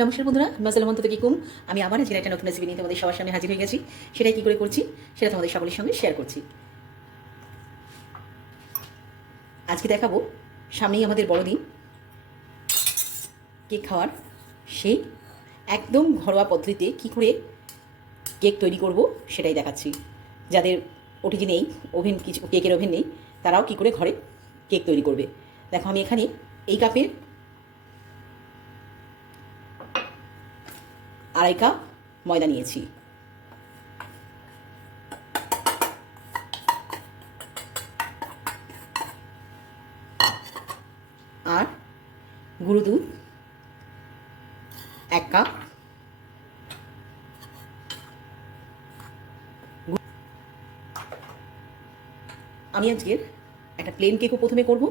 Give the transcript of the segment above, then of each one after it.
নমস্কার বন্ধুরা, মাসালামন্ত থেকে কুম। আমি আবার আজকে একটা নতুন রেসিপি নিয়ে তোমাদের সবার সামনে হাজির হয়ে গেছি। সেটাই কী করে করছি সেটা তোমাদের সকলের সঙ্গে শেয়ার করছি। আজকে দেখাবো, সামনেই আমাদের বড়দিন, কেক খাওয়ার সেই একদম ঘরোয়া পদ্ধতিতে কী করে কেক তৈরি করব সেটাই দেখাচ্ছি। যাদের ওটিজি নেই, ওভেন কিছু কেকের ওভেন নেই, তারাও কী করে ঘরে কেক তৈরি করবে। দেখো, আমি এখানে এই কাপের 2.5 কাপ ময়দা নিয়েছি। আর গুঁড়ো দুধ 1 কাপ। আমি আজকের একটা প্লেন কেকও প্রথমে করব।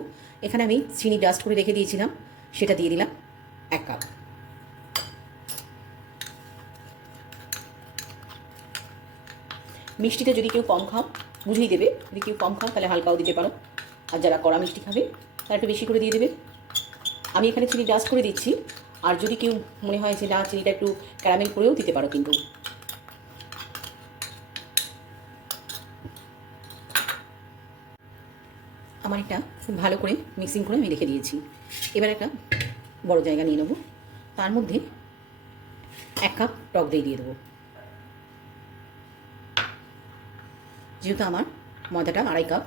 এখানে আমি চিনি ডাস্ট করে রেখে দিয়েছিলাম, সেটা দিয়ে দিলাম 1 কাপ। মিষ্টিটা যদি কেউ কম খাও বুঝেই দেবে, যদি কেউ কম খাও তাহলে হালকাও দিতে পারো, আর যারা কড়া মিষ্টি খাবে তারা একটু বেশি করে দিয়ে দেবে। আমি এখানে চিনি ডাস্ট করে দিচ্ছি, আর যদি কেউ মনে হয় যে না, চিনিটা একটু ক্যারামেল করেও দিতে পারো। কিন্তু আমার এটা খুব ভালো করে মিক্সিং করে আমি রেখে দিয়েছি। এবার একটা বড় জায়গা নিয়ে নেবো, তার মধ্যে 1 কাপ টক দই দিয়ে দেবো। যেহেতু আমার ময়দাটা 2.5 কাপ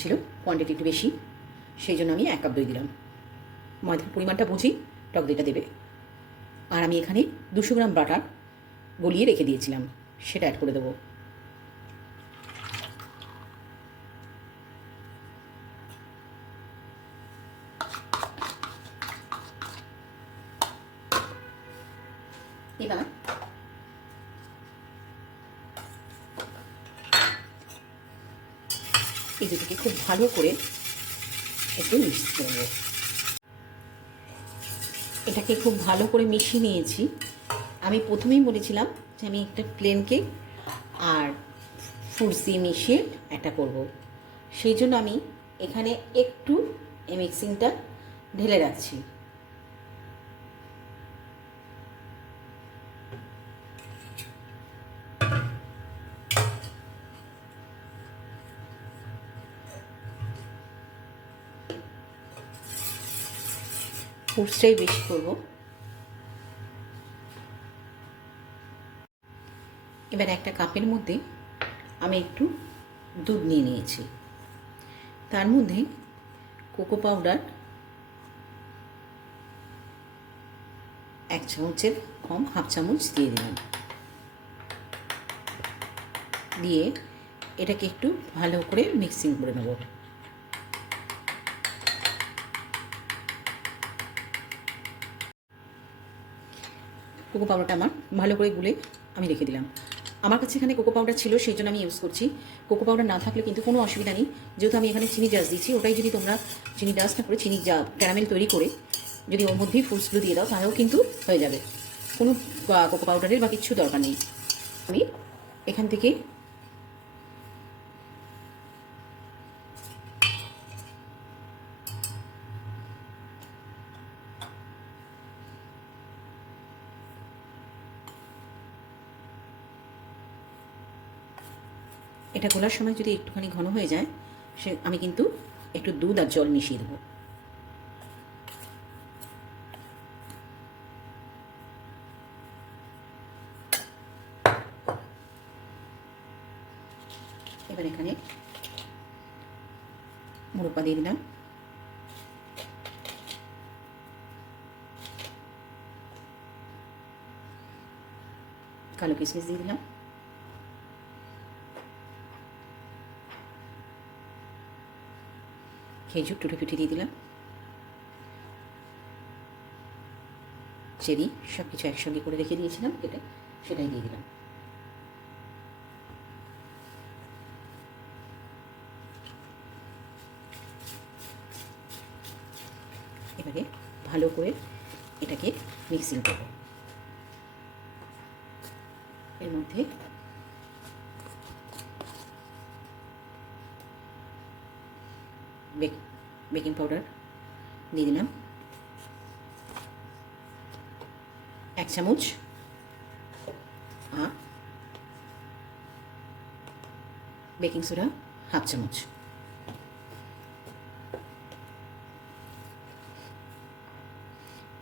ছিল, কোয়ান্টিটি একটু বেশি, সেই জন্য আমি 1 কাপ দই দিলাম। ময়দার পরিমাণটা বুঝি টক দইটা দেবে। আর আমি এখানে 200 গ্রাম বাটার গলিয়ে রেখে দিয়েছিলাম, সেটা অ্যাড করে দেবো। এবার এই দুটোকে খুব ভালো করে একটু মিক্স করে নেব। এটাকে খুব ভালো করে মিশিয়ে নিয়েছি। আমি প্রথমেই বলেছিলাম যে আমি একটা প্লেন কেক আর ফ্রুটস দিয়ে মিশিয়ে একটা করব। সেই জন্য আমি এখানে একটু এই মিক্সিংটা ঢেলে রাখছি। ফ্রুটসটাই বেশি করব। এবার একটা কাপের মধ্যে আমি একটু দুধ নিয়ে নিয়েছি, তার মধ্যে কোকো পাউডার 1 চামচের কম, হাফ চামচ দিয়ে দিলাম। দিয়ে এটাকে একটু ভালো করে মিক্সিং করে নেব। কোকো পাউডারটা আমার ভালো করে গুলে আমি রেখে দিলাম। আমার কাছে এখানে কোকো পাউডার ছিল, সেই জন্য আমি ইউজ করছি। কোকো পাউডার না থাকলে কিন্তু কোনো অসুবিধা নেই, যেহেতু আমি এখানে চিনি ডাস্ট দিচ্ছি। ওটাই যদি তোমরা চিনি ডাস্ট না করে চিনি ক্যারামেল তৈরি করে যদি ওর মধ্যেই ফ্রুটসগুলো দিয়ে দাও, তাহলেও কিন্তু হয়ে যাবে। কোনো কোকো পাউডারের বা কিচ্ছু দরকার নেই। আমি এখান থেকে এটা গোলার সময় যদি একটুখানি ঘন হয়ে যায়, আমি কিন্তু একটু দুধ আর জল মিশিয়ে দেবো। এবার এখানে মোরব্বা দিয়ে দিলাম, কালো কিশমিশ দিয়ে দিলাম, খেজুর টুটে ফুটে দিয়ে দিলাম, চেরি, সব কিছু একসঙ্গে করে রেখে দিয়েছিলাম কেটে, সেটাই দিয়ে দিলাম। এবারে ভালো করে এটাকে মিক্সিং করব। এর মধ্যে বেকিং পাউডার দিয়ে দিলাম, 1 চামচ, আর বেকিং সোডা 1/2 চামচ।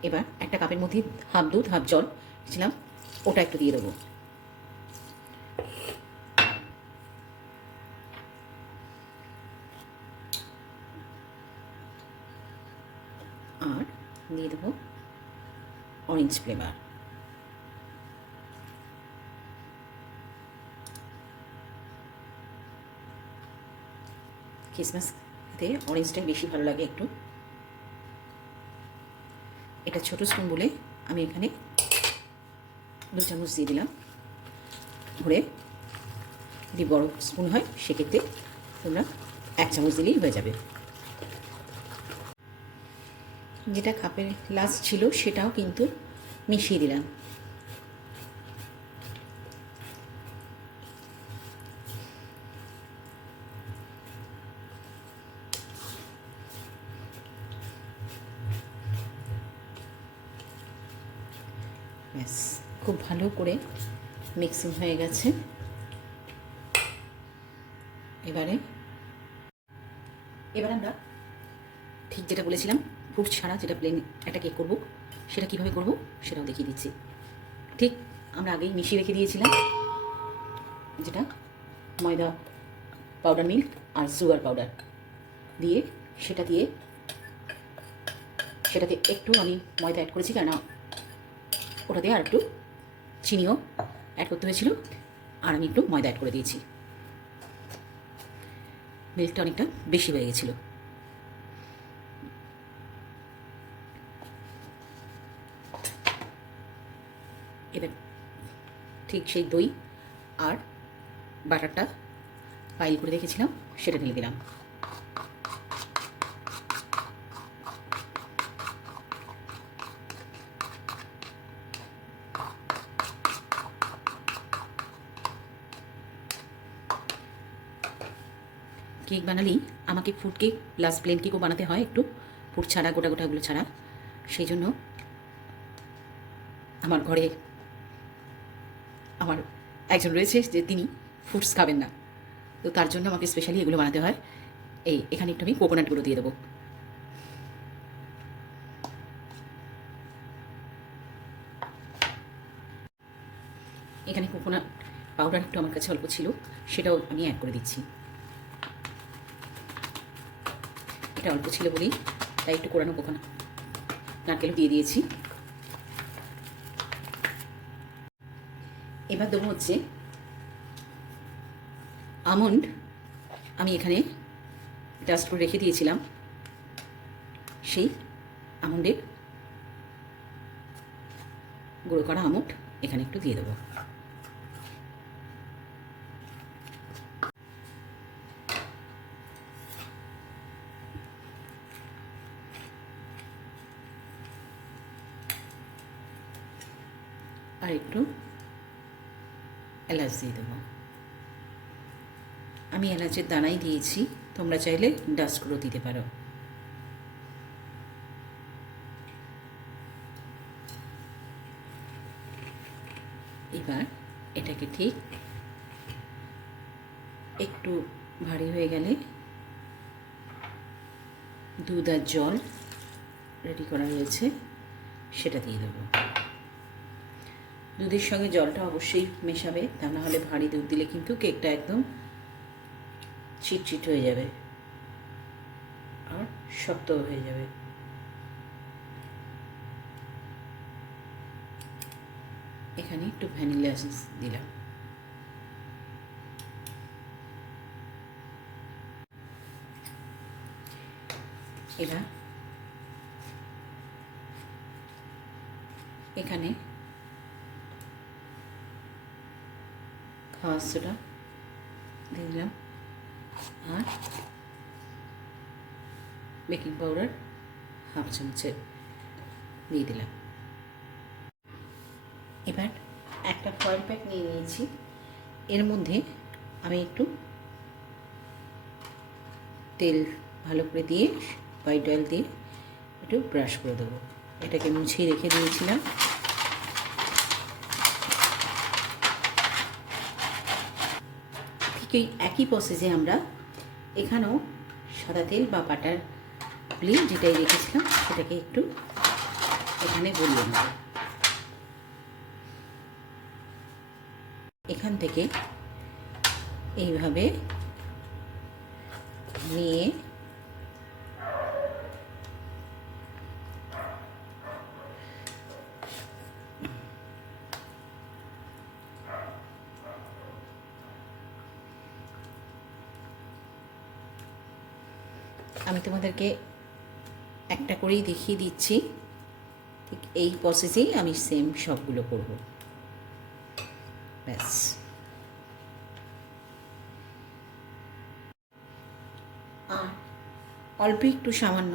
এবার একটা কাপের মধ্যে হাফ দুধ হাফ জল দিয়েছিলাম, ওটা একটু দিয়ে দেবো। আর দিয়ে দেবো অরেঞ্জ ফ্লেভার। কিসমিসতে অরেঞ্জটাই বেশি ভালো লাগে একটু। এটা ছোট স্পুন বলে আমি এখানে 2 চামচ দিয়ে দিলাম। ধরে যদি বড় স্পুন হয় সেক্ষেত্রে তোমরা 1 চামচ দিলেই হয়ে যাবে। যেটা কাপের গ্লাস ছিল সেটাও কিন্তু মিশিয়ে দিলাম। ব্যাস, খুব ভালো করে মিক্সিং হয়ে গেছে। এবার আমরা ঠিক যেটা বলেছিলাম ফ্রুট ছাড়া যেটা প্লেন একটা কেক করবো সেটা কীভাবে করবো সেটাও দেখিয়ে দিচ্ছি। ঠিক আমরা আগেই মিশিয়ে রেখে দিয়েছিলাম যেটা ময়দা, পাউডার মিল্ক আর সুগার পাউডার দিয়ে, সেটাতে একটু আমি ময়দা অ্যাড করেছি, কেন ওটাতে আর একটু চিনিও অ্যাড করতে হয়েছিল, আর আমি একটু ময়দা অ্যাড করে দিয়েছি। মিল্কটা অনেকটা বেশি হয়ে গেছিলো। এবার ঠিক সেই দই আর বাটারটা পাইল করে রেখেছিলাম সেটা দিয়ে দিলাম। কেক বানালেই আমাকে ফ্রুট কেক প্লাস প্লেন কেকও বানাতে হয়, একটু ফ্রুট ছাড়া, গোটা গোটাগুলো ছাড়া। সেই জন্য আমার ঘরে আমার একজন রয়েছে যে তিনি ফ্রুটস খাবেন না, তো তার জন্য আমাকে স্পেশালি এগুলো বানাতে হয়। এখানে একটু আমি কোকোনাটগুলো দিয়ে দেবো। এখানে কোকোনাট পাউডার একটু আমার কাছে অল্প ছিল, সেটাও আমি অ্যাড করে দিচ্ছি। এটা অল্প ছিল বলেই তাই একটু কোরানো কোকোনাট নারকেলও দিয়ে দিয়েছি। এবার দেবো হচ্ছে আমন্ড। আমি এখানে ডাস্ট করে রেখে দিয়েছিলাম, সেই আমন্ডের গুঁড়ো করা আমন্ড এখানে একটু দিয়ে দেবো। আর একটু এলাচ দিয়ে দেবো। আমি এলাচের দানাই দিয়েছি, তোমরা চাইলে ডাস্ট করে দিতে পারো। এবার এটাকে ঠিক একটু ভারী হয়ে গেলে দুধ আর জল রেডি করা রয়েছে সেটা দিয়ে দেবো। দুধের সঙ্গে জলটা অবশ্যই মেশাবে, তা না হলে ভারী দুধ দিলে কিন্তু কেকটা একদম চিটচিট হয়ে যাবে আর শক্ত হয়ে যাবে। এখানে একটু ভ্যানিলা এসেন্স দিলাম। এবার এখানে খাওয়ার সোডা দিয়ে দিলাম আর বেকিং পাউডার 1/2 চামচের দিয়ে দিলাম। এবার একটা ফয়েল প্যাক নিয়ে নিয়েছি, এর মধ্যে আমি একটু তেল ভালো করে দিয়ে, হোয়াইট অয়েল দিয়ে একটু ব্রাশ করে দেবো। এটাকে মুছিয়ে রেখে দিয়েছিলাম, এই একই প্রসেসে আমরা এখানেও সাদা তেল বা বাটার যেটাই রেখেছিলাম সেটাকে একটু এখানে গলিয়ে নেব। এখান থেকে এইভাবে নিয়ে আমি তোমাদেরকে একটা করেই দেখিয়ে দিচ্ছি। ঠিক এই প্রসেসেই আমি সেম সবগুলো করব। ব্যাস, আর অল্প একটু সামান্য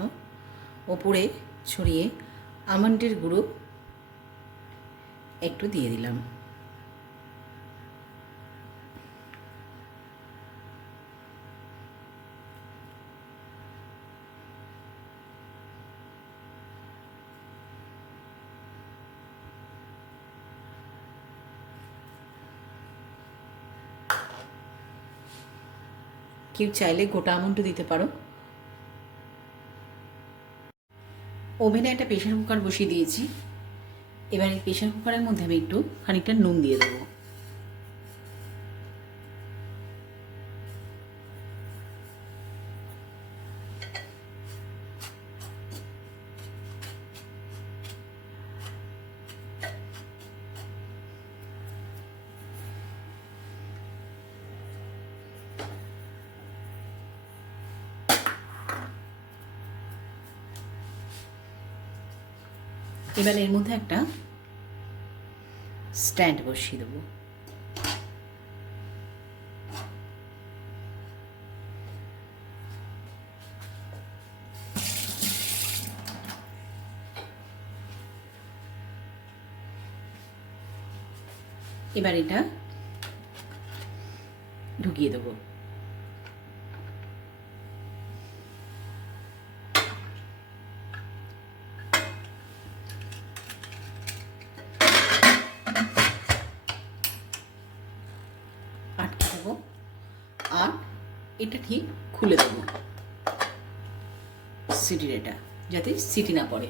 ওপরে ছড়িয়ে আমন্ডের গুঁড়ো একটু দিয়ে দিলাম। কেউ চাইলে গোটা আমন্ডও দিতে পারো। ওভেনে একটা প্রেশার কুকার বসিয়ে দিয়েছি। এবার এই প্রেশার কুকারের মধ্যে আমি একটু খানিকটা নুন দিয়ে দেবো। এবার এর মধ্যে একটা স্ট্যান্ড বসিয়ে দেবো। এবার এটা ঢুকিয়ে দেবো। আটকে দেবো আর এটা ঠিক খুলে দেবো সিটির, এটা যাতে সিটি না পড়ে।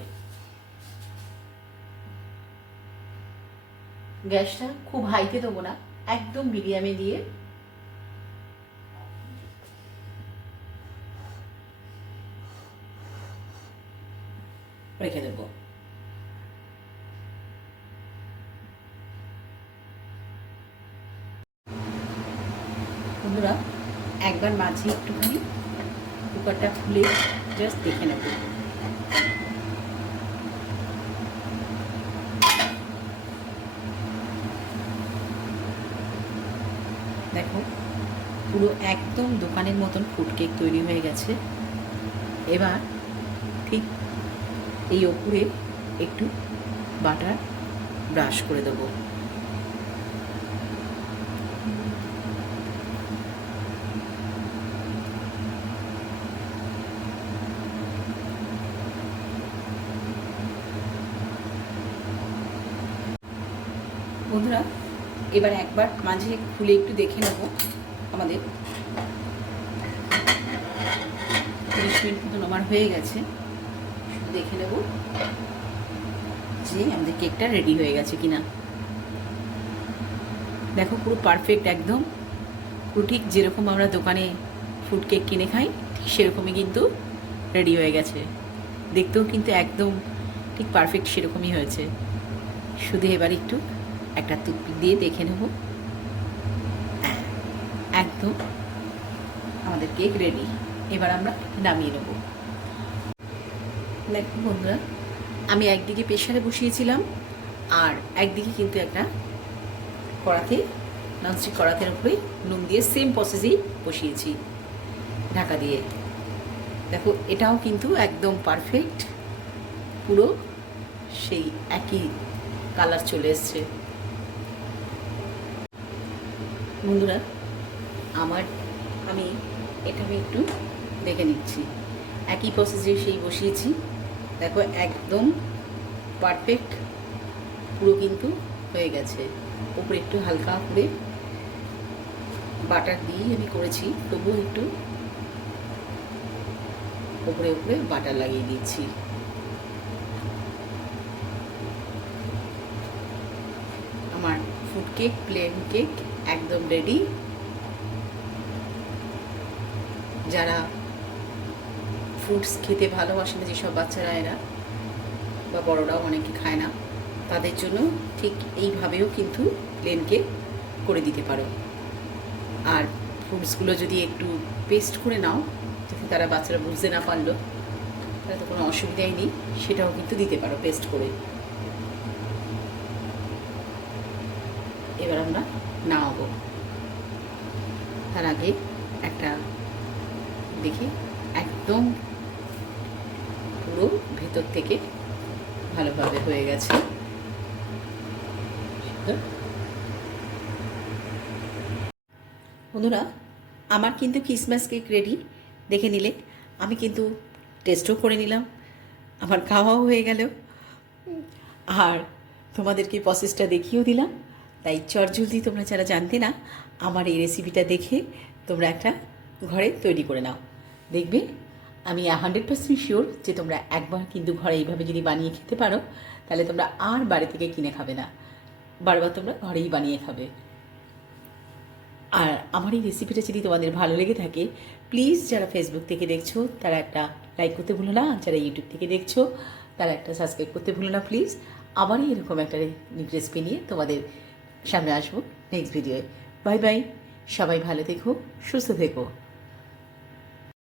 গ্যাসটা খুব হাইতে দেবো না, একদম মিডিয়ামে দিয়ে রেখে দেবো। বন্ধুরা, একবার মাঝে একটুখানি কুকারটা খুলে জাস্ট দেখে নেব। দেখো, পুরো একদম দোকানের মতন ফুড কেক তৈরি হয়ে গেছে। এবার ঠিক এই ওপরে একটু বাটার ব্রাশ করে দেবো। বন্ধুরা, এবার একবার মাঝে খুলে একটু দেখে নেব। আমাদের 30 মিনিট মতন আমার হয়ে গেছে। শুধু দেখে নেব যে আমাদের কেকটা রেডি হয়ে গেছে কিনা। দেখো, পুরো পারফেক্ট, একদম পুরো ঠিক যেরকম আমরা দোকানে ফুড কেক কিনে খাই ঠিক সেরকমই কিন্তু রেডি হয়ে গেছে। দেখতেও কিন্তু একদম ঠিক পারফেক্ট সেরকমই হয়েছে। শুধু এবার একটু একটা টুথপিক দিয়ে দেখে নেব। হ্যাঁ, একদম আমাদের কেক রেডি। এবার আমরা নামিয়ে নেব। দেখো বন্ধুরা, আমি একদিকে প্রেসারে বসিয়েছিলাম আর একদিকে কিন্তু একটা কড়াতে, ননস্টিক কড়াতের উপরে নুন দিয়ে সেম প্রসেসেই বসিয়েছি ঢাকা দিয়ে। দেখো, এটাও কিন্তু একদম পারফেক্ট, পুরো সেই একই কালার চলে এসছে। বন্ধুরা, আমি একটু দেখে নিচ্ছি। একই প্রসেসে সেই বসিয়েছি। দেখো, একদম পারফেক্ট পুরো কিন্তু হয়ে গেছে। উপরে একটু হালকা করে বাটার দিয়েই আমি করেছি, তবুও একটু উপরে উপরে বাটার লাগিয়ে দিচ্ছি। আমার ফুড কেক, প্লেন কেক একদম রেডি। যারা ফ্রুটস খেতে ভালোবাসে না, যেসব বাচ্চারা এরা বা বড়রাও অনেকে খায় না, তাদের জন্য ঠিক এইভাবেও কিন্তু প্লেন কেক করে দিতে পারো। আর ফ্রুটসগুলো যদি একটু পেস্ট করে নাও, যাতে তারা বাচ্চারা বুঝতে না পারলো, তাহলে তো কোনো অসুবিধাই নেই, সেটাও কিন্তু দিতে পারো পেস্ট করে। এবার আমরা নামাবো। তার আগে একটা দেখি একদম পুরো ভেতর থেকে ভালোভাবে হয়ে গেছে। বন্ধুরা, আমার কিন্তু ক্রিসমাস কেক রেডি, দেখে নিলে। আমি কিন্তু টেস্টও করে নিলাম, আমার খাওয়াও হয়ে গেল, আর তোমাদেরকে প্রসেসটা দেখিয়েও দিলাম। তাই চটজলদি তোমরা যারা জানতে না, আমার এই রেসিপিটা দেখে তোমরা একটা ঘরে তৈরি করে নাও। দেখবে আমি 100% শিওর যে তোমরা একবার কিন্তু ঘরে এইভাবে যদি বানিয়ে খেতে পারো, তাহলে তোমরা আর বাড়ি থেকে কিনে খাবে না, বারবার তোমরা ঘরেই বানিয়ে খাবে। আর আমার এই রেসিপিটা যদি তোমাদের ভালো লেগে থাকে, প্লিজ যারা ফেসবুক থেকে দেখছো তারা একটা লাইক করতে ভুলো না, যারা ইউটিউব থেকে দেখছো তারা একটা সাবস্ক্রাইব করতে ভুলো না প্লিজ। আবারই এরকম একটা রেসিপি নিয়ে তোমাদের সামনে আসবো নেক্সট ভিডিওয়ে। বাই বাই, সবাই ভালো থেকো, সুস্থ থেকো।